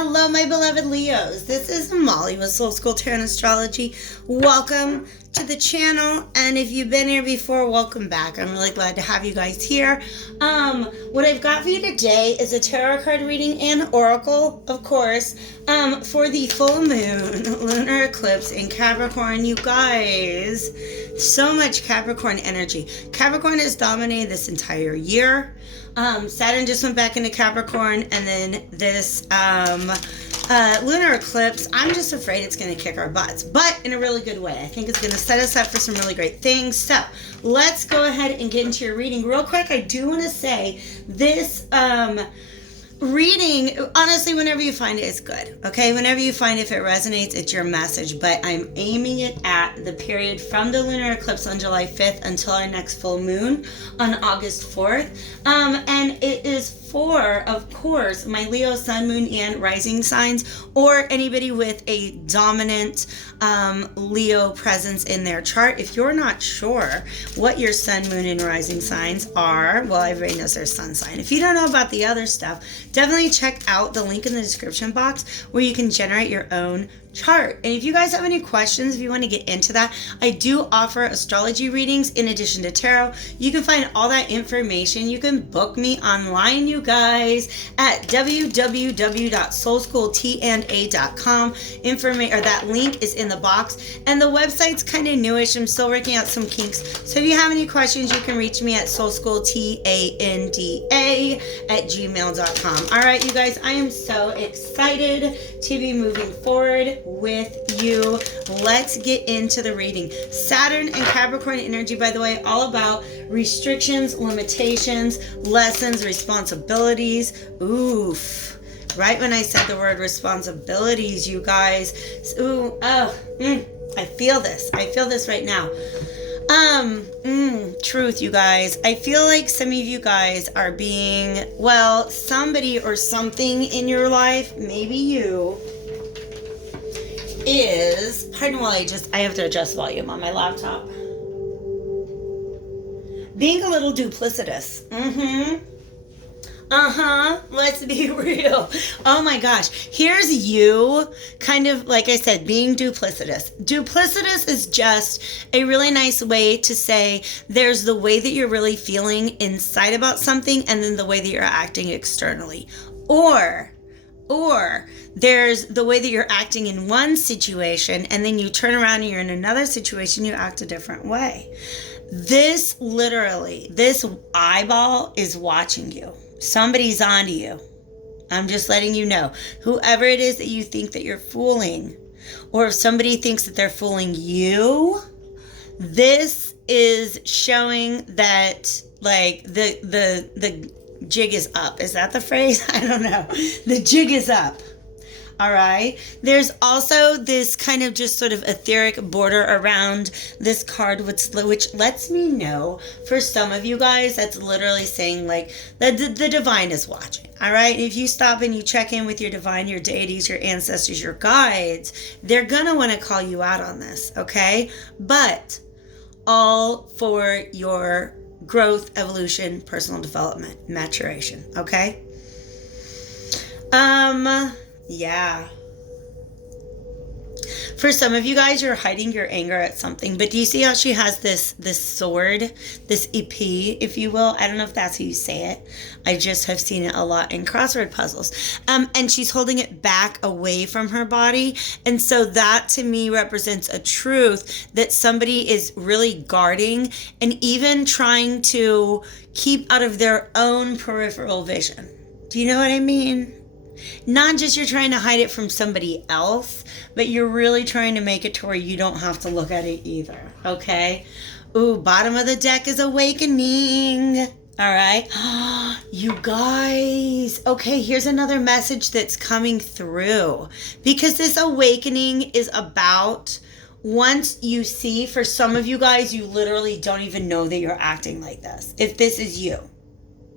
Hello, my beloved Leos. This is Molly with Soul School Tarot and Astrology. Welcome to the channel, and if you've been here before, welcome back. I'm really glad to have you guys here. What I've got for you today is a tarot card reading and oracle, of course, for the full moon lunar eclipse in Capricorn. You guys, so much Capricorn energy. Capricorn has dominated this entire year. Saturn just went back into Capricorn, and then this lunar eclipse, I'm just afraid it's going to kick our butts, but in a really good way. I think it's going to set us up for some really great things. So let's go ahead and get into your reading real quick. I do want to say this reading, honestly, whenever you find it, it's good. Okay, whenever you find if it resonates, it's your message. But I'm aiming it at the period from the lunar eclipse on July 5th until our next full moon on August 4th. And it is for, of course, my Leo, Sun, Moon, and Rising signs, or anybody with a dominant Leo presence in their chart. If you're not sure what your Sun, Moon, and Rising signs are, well, everybody knows their Sun sign. If you don't know about the other stuff, definitely check out the link in the description box where you can generate your own chart. And if you guys have any questions, if you want to get into that, I do offer astrology readings in addition to tarot. You can find all that information. You can book me online, you guys, at www.soulschooltanda.com. That link is in the box, and the website's kind of newish. I'm still working out some kinks. So if you have any questions, you can reach me at soulschooltanda@gmail.com. All right, you guys, I am so excited to be moving forward with you. Let's get into the reading. Saturn and Capricorn energy, by the way, all about restrictions, limitations, lessons, responsibilities. Oof. Right when I said the word responsibilities, you guys. I feel this. I feel this right now. Truth, you guys. I feel like some of you guys are being, well, somebody or something in your life, maybe you, is, pardon while I have to adjust volume on my laptop. Being a little duplicitous. Let's be real. Oh my gosh. Here's you, kind of, like I said, being duplicitous. Duplicitous is just a really nice way to say there's the way that you're really feeling inside about something, and then the way that you're acting externally. Or there's the way that you're acting in one situation, and then you turn around and you're in another situation, you act a different way. This eyeball is watching you. Somebody's onto you. I'm just letting you know. Whoever it is that you think that you're fooling, or if somebody thinks that they're fooling you, this is showing that, like, the jig is up. Is that the phrase? I don't know. The jig is up. All right. There's also this kind of just sort of etheric border around this card, which lets me know, for some of you guys, that's literally saying, like, the divine is watching. All right. If you stop and you check in with your divine, your deities, your ancestors, your guides, they're going to want to call you out on this. Okay. But all for your growth, evolution, personal development, maturation. Okay. Yeah. For some of you guys, you're hiding your anger at something, but do you see how she has this sword, this EP, if you will? I don't know if that's how you say it. I just have seen it a lot in crossword puzzles. And she's holding it back away from her body. And so that to me represents a truth that somebody is really guarding and even trying to keep out of their own peripheral vision. Do you know what I mean? Not just you're trying to hide it from somebody else, but you're really trying to make it to where you don't have to look at it either. Okay? Ooh, bottom of the deck is awakening. All right? You guys. Okay, here's another message that's coming through. Because this awakening is about, once you see, for some of you guys, you literally don't even know that you're acting like this. If this is you.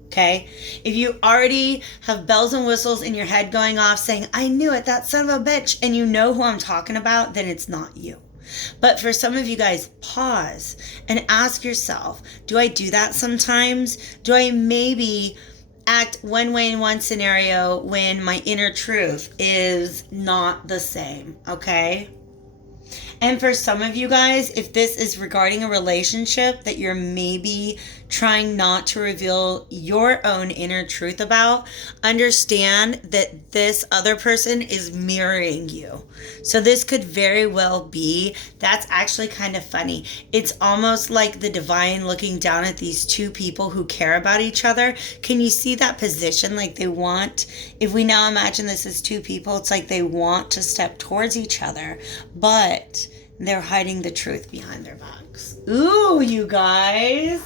Okay, if you already have bells and whistles in your head going off saying, I knew it, that son of a bitch, and you know who I'm talking about, then it's not you. But for some of you guys, pause and ask yourself, do I do that sometimes? Do I maybe act one way in one scenario when my inner truth is not the same, okay? And for some of you guys, if this is regarding a relationship that you're maybe trying not to reveal your own inner truth about, understand that this other person is mirroring you. So this could very well be, that's actually kind of funny. It's almost like the divine looking down at these two people who care about each other. Can you see that position? Like they want, if we now imagine this as two people, it's like they want to step towards each other, but they're hiding the truth behind their backs. Ooh, you guys.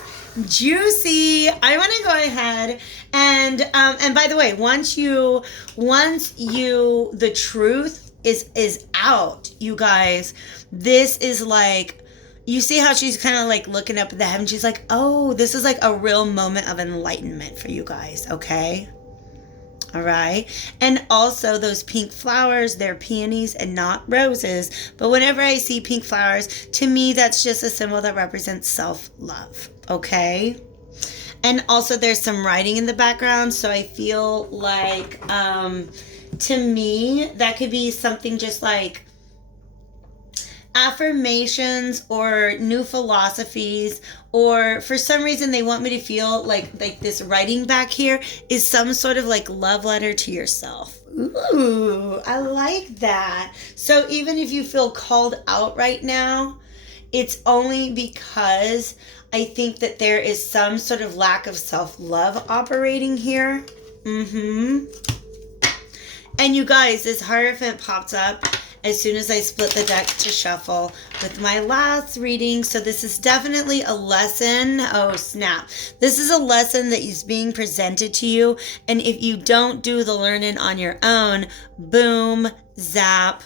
Juicy. I want to go ahead and by the way, once you the truth is out, you guys, this is like, you see how she's kind of like looking up at the heaven. She's like, oh, this is like a real moment of enlightenment for you guys, okay? All right. And also those pink flowers, they're peonies and not roses. But whenever I see pink flowers, to me, that's just a symbol that represents self-love. Okay. And also there's some writing in the background. So I feel like, to me, that could be something just like affirmations or new philosophies, or for some reason they want me to feel like this writing back here is some sort of like love letter to yourself. Ooh, I like that. So even if you feel called out right now, it's only because I think that there is some sort of lack of self-love operating here. And you guys, this Hierophant popped up as soon as I split the deck to shuffle with my last reading. So this is definitely a lesson. Oh, snap. This is a lesson that is being presented to you. And if you don't do the learning on your own, boom, zap,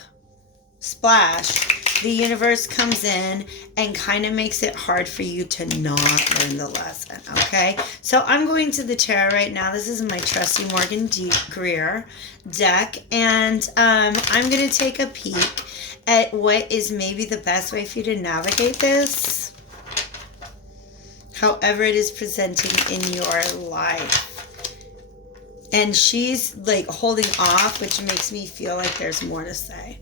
splash, the universe comes in and kind of makes it hard for you to not learn the lesson, okay? So I'm going to the tarot right now. This is my trusty Morgan D. Greer deck, and I'm going to take a peek at what is maybe the best way for you to navigate this, however it is presenting in your life. And she's like holding off, which makes me feel like there's more to say.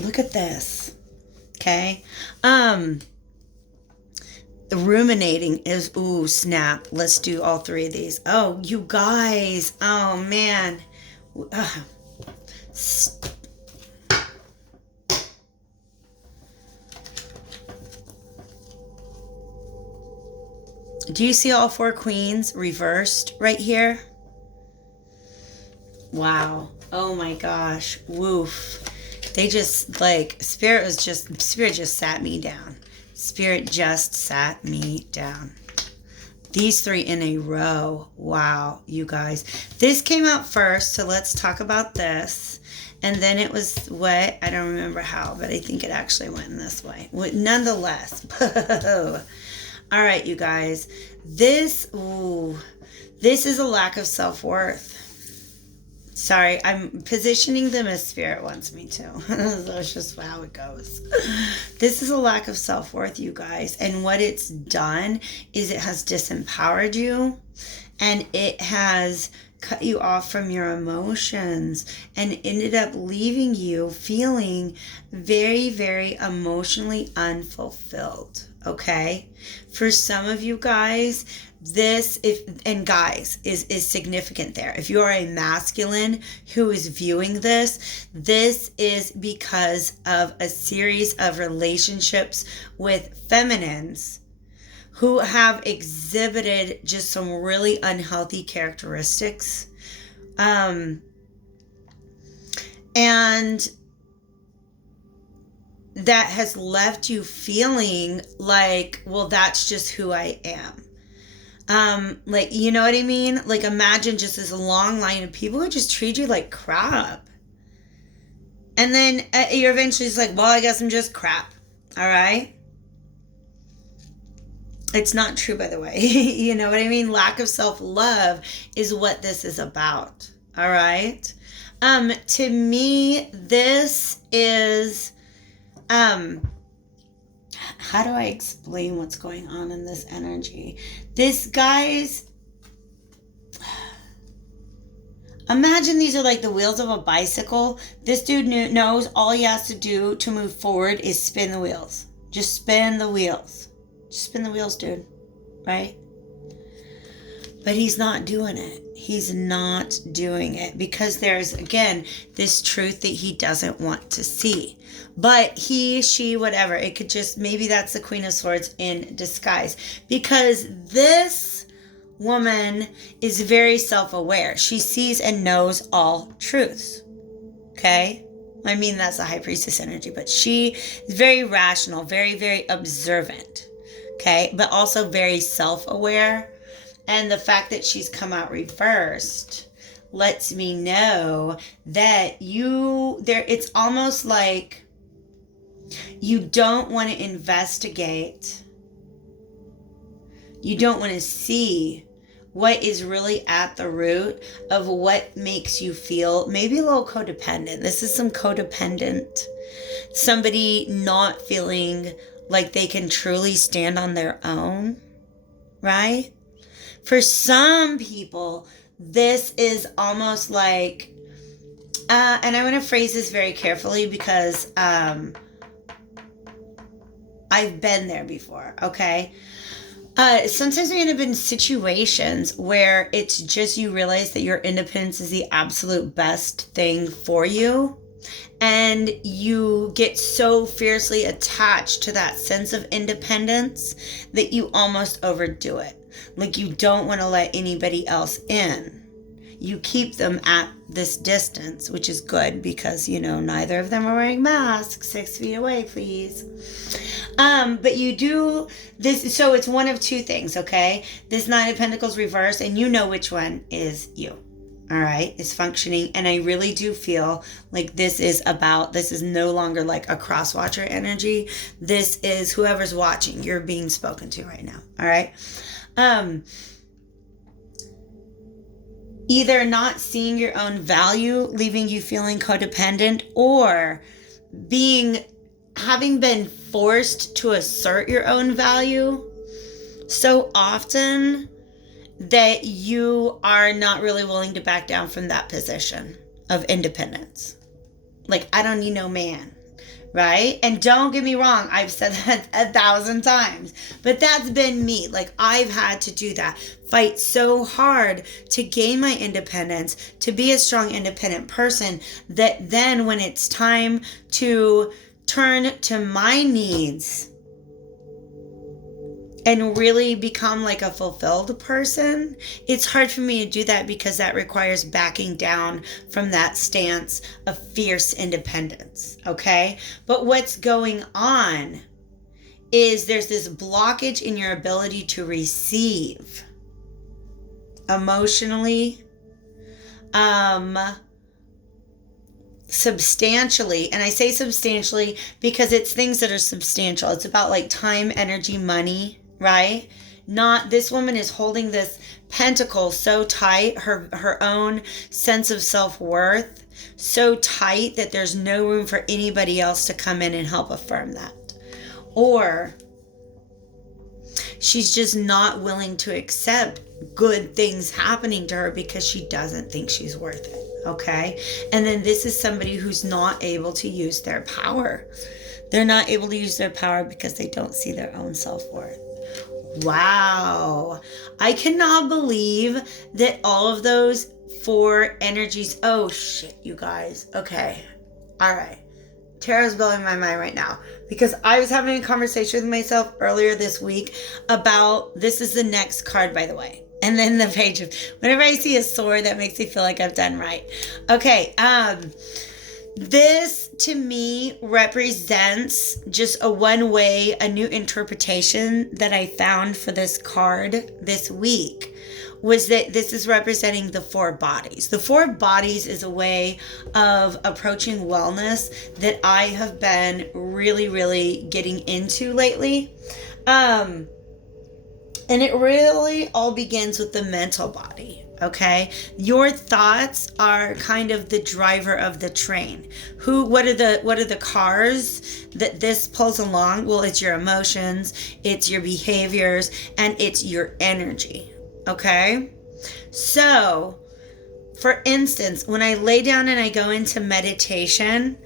Look at this. Okay. The ruminating is, ooh, snap. Let's do all three of these. Oh, you guys. Oh, man. Do you see all four queens reversed right here? Wow. Oh my gosh. Woof. They just, like, Spirit just sat me down. Spirit just sat me down. These three in a row. Wow, you guys. This came out first, so let's talk about this. And then it was what? I don't remember how, but I think it actually went in this way. Nonetheless. All right, you guys. This is a lack of self-worth. Sorry, I'm positioning them as Spirit wants me to. That's just how it goes. This is a lack of self-worth, you guys. And what it's done is it has disempowered you, and it has cut you off from your emotions and ended up leaving you feeling very, very emotionally unfulfilled. Okay? For some of you guys, this is significant there. If you are a masculine who is viewing this is because of a series of relationships with feminines who have exhibited just some really unhealthy characteristics. And that has left you feeling like, well, that's just who I am. Like, you know what I mean? Like, imagine just this long line of people who just treat you like crap. And then you're eventually just like, well, I guess I'm just crap. All right? It's not true, by the way. You know what I mean? Lack of self-love is what this is about. All right? To me, this is how do I explain what's going on in this energy? This guy's, imagine these are like the wheels of a bicycle. This dude knows all he has to do to move forward is spin the wheels. Just spin the wheels. Just spin the wheels, dude. Right? But he's not doing it. He's not doing it because there's, again, this truth that he doesn't want to see. But he, she, whatever, it could just, maybe that's the Queen of Swords in disguise. Because this woman is very self-aware. She sees and knows all truths. Okay? I mean, that's a High Priestess energy, but she is very rational, very, very observant. Okay? But also very self-aware. And the fact that she's come out reversed lets me know that it's almost like you don't want to investigate. You don't want to see what is really at the root of what makes you feel maybe a little codependent. This is some codependent. Somebody not feeling like they can truly stand on their own, right? For some people, this is almost like, and I want to phrase this very carefully because I've been there before, okay? Sometimes we end up in situations where it's just you realize that your independence is the absolute best thing for you. And you get so fiercely attached to that sense of independence that you almost overdo it. Like you don't want to let anybody else in. You keep them at this distance, which is good because, neither of them are wearing masks. 6 feet away, please. But you do this. So it's one of two things, okay? This Nine of Pentacles reverse, and you know which one is you. All right, is functioning. And I really do feel like this is no longer like a cross-watcher energy. This is whoever's watching. You're being spoken to right now. All right. Either not seeing your own value, leaving you feeling codependent, or having been forced to assert your own value so often that you are not really willing to back down from that position of independence. Like, I don't need no man, right? And don't get me wrong, I've said that 1,000 times, but that's been me. Like, I've had to do that. Fight so hard to gain my independence, to be a strong, independent person, that then when it's time to turn to my needs and really become like a fulfilled person, it's hard for me to do that because that requires backing down from that stance of fierce independence, okay? But what's going on is there's this blockage in your ability to receive emotionally, substantially. And I say substantially because it's things that are substantial. It's about like time, energy, money, right? Not, this woman is holding this pentacle so tight, her own sense of self-worth so tight that there's no room for anybody else to come in and help affirm that. Or she's just not willing to accept good things happening to her because she doesn't think she's worth it. Okay. And then this is somebody who's not able to use their power. They're not able to use their power because they don't see their own self-worth. Wow. I cannot believe that all of those 4 energies. Oh shit, you guys. Okay. All right. Tarot's blowing my mind right now because I was having a conversation with myself earlier this week about, this is the next card, by the way. And then the page of, whenever I see a sword, that makes me feel like I've done right. Okay. This to me represents just a one-way, a new interpretation that I found for this card this week, was that this is representing the 4 bodies. The 4 bodies is a way of approaching wellness that I have been really, really getting into lately. And it really all begins with the mental body, Okay, your thoughts are kind of the driver of the train. What are the cars that this pulls along? Well, it's your emotions, it's your behaviors, and it's your energy. Okay, so for instance, when I lay down and I go into meditation,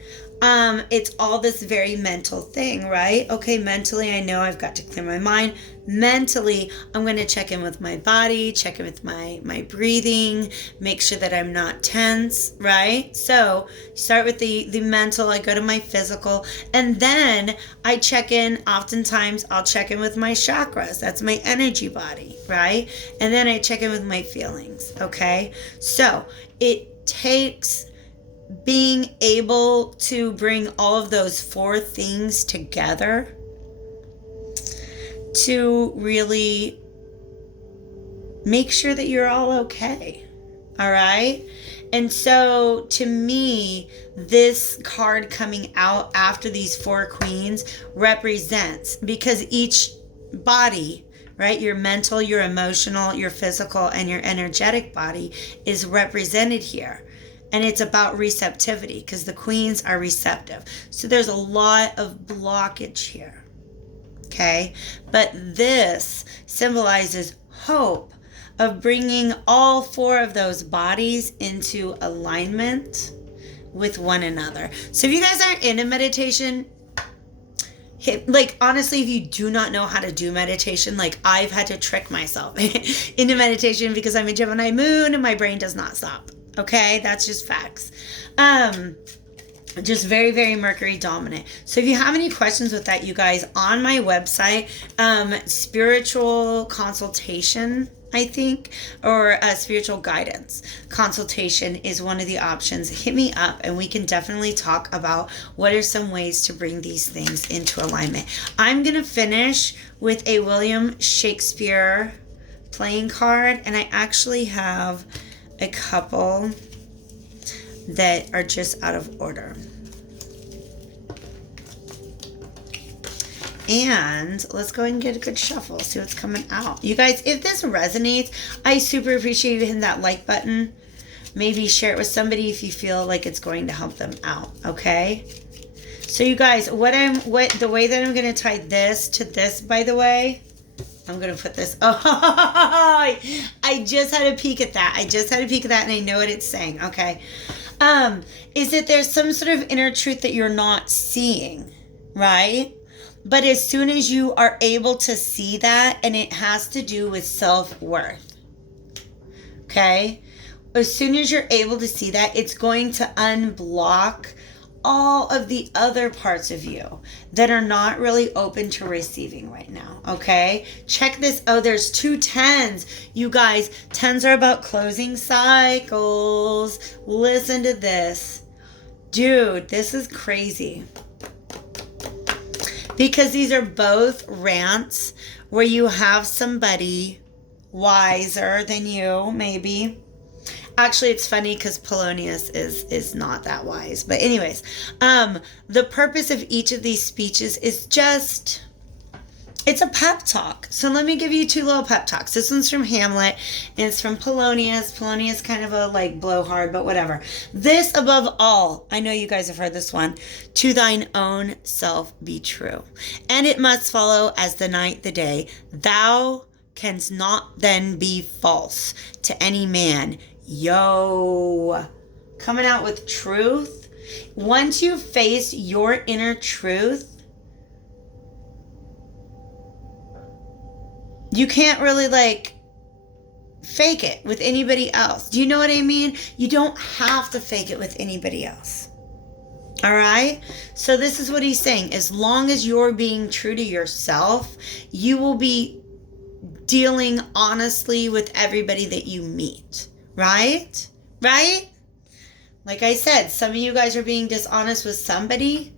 it's all this very mental thing, right? Okay, mentally, I know I've got to clear my mind. Mentally, I'm going to check in with my body, check in with my breathing, make sure that I'm not tense, right? So start with the mental, I go to my physical, and then I check in. Oftentimes, I'll check in with my chakras. That's my energy body, right? And then I check in with my feelings, okay? So it takes being able to bring all of those four things together to really make sure that you're all okay. All right. And so to me, this card coming out after these four queens represents, because each body, right, your mental, your emotional, your physical, and your energetic body is represented here. And it's about receptivity, because the queens are receptive. So there's a lot of blockage here. Okay, but this symbolizes hope of bringing all four of those bodies into alignment with one another. So if you guys aren't into meditation, honestly, if you do not know how to do meditation, I've had to trick myself into meditation because I'm a Gemini moon and my brain does not stop. Okay, that's just facts. Just very, very Mercury dominant. So if you have any questions with that, you guys, on my website, spiritual consultation, I think, or a spiritual guidance consultation is one of the options. Hit me up and we can definitely talk about what are some ways to bring these things into alignment. I'm going to finish with a William Shakespeare playing card, and I actually have a couple that are just out of order. And let's go ahead and get a good shuffle, see what's coming out. You guys, if this resonates, I super appreciate you hitting that like button. Maybe share it with somebody if you feel like it's going to help them out, okay? So you guys, the way that I'm going to tie this to this, by the way, I'm going to put this, I just had a peek at that. And I know what it's saying, okay? Is that there's some sort of inner truth that you're not seeing, right? But as soon as you are able to see that, and it has to do with self-worth, okay? As soon as you're able to see that, it's going to unblock all of the other parts of you that are not really open to receiving right now, okay? Check this. Oh, there's 2 10s. You guys, 10s are about closing cycles. Listen to this. Dude, this is crazy. Because these are both rants where you have somebody wiser than you, maybe. Actually, it's funny because Polonius is not that wise. But anyways, the purpose of each of these speeches is just, it's a pep talk. So let me give you 2 little pep talks. This one's from Hamlet, and it's from Polonius. Polonius kind of a blowhard, but whatever. This above all, I know you guys have heard this one, to thine own self be true. And it must follow as the night the day. Thou canst not then be false to any man. Yo, coming out with truth. Once you face your inner truth, you can't really fake it with anybody else. Do you know what I mean? You don't have to fake it with anybody else. All right? So this is what he's saying. As long as you're being true to yourself, you will be dealing honestly with everybody that you meet. Right? Right? Like I said, some of you guys are being dishonest with somebody,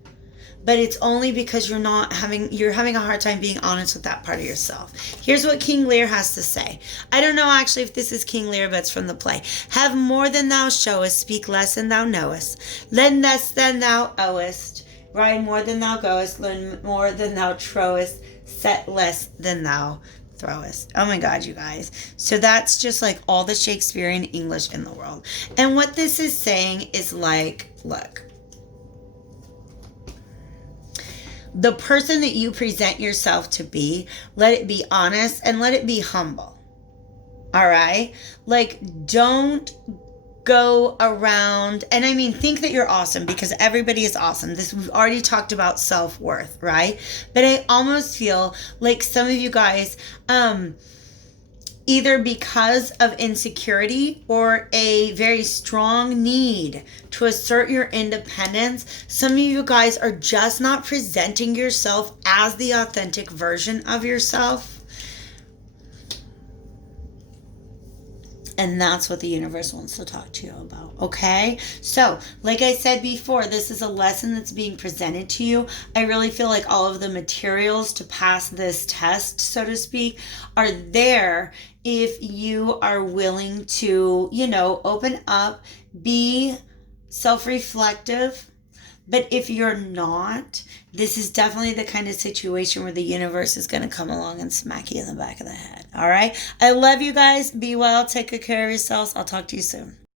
but it's only because you're having a hard time being honest with that part of yourself. Here's what King Lear has to say. I don't know actually if this is King Lear, but it's from the play. Have more than thou showest, speak less than thou knowest, lend less than thou owest, ride more than thou goest, learn more than thou trowest, set less than thou throw us. Oh my God, you guys. So that's just like all the Shakespearean English in the world. And what this is saying is like, look, the person that you present yourself to be, let it be honest and let it be humble. All right? Like, don't go around, and I mean, think that you're awesome, because everybody is awesome. This, we've already talked about self-worth, right? But I almost feel like some of you guys, either because of insecurity or a very strong need to assert your independence, some of you guys are just not presenting yourself as the authentic version of yourself. And that's what the universe wants to talk to you about, okay? So, like I said before, this is a lesson that's being presented to you. I really feel like all of the materials to pass this test, so to speak, are there if you are willing to, you know, open up, be self-reflective. But if you're not, this is definitely the kind of situation where the universe is going to come along and smack you in the back of the head. All right? I love you guys. Be well. Take good care of yourselves. I'll talk to you soon.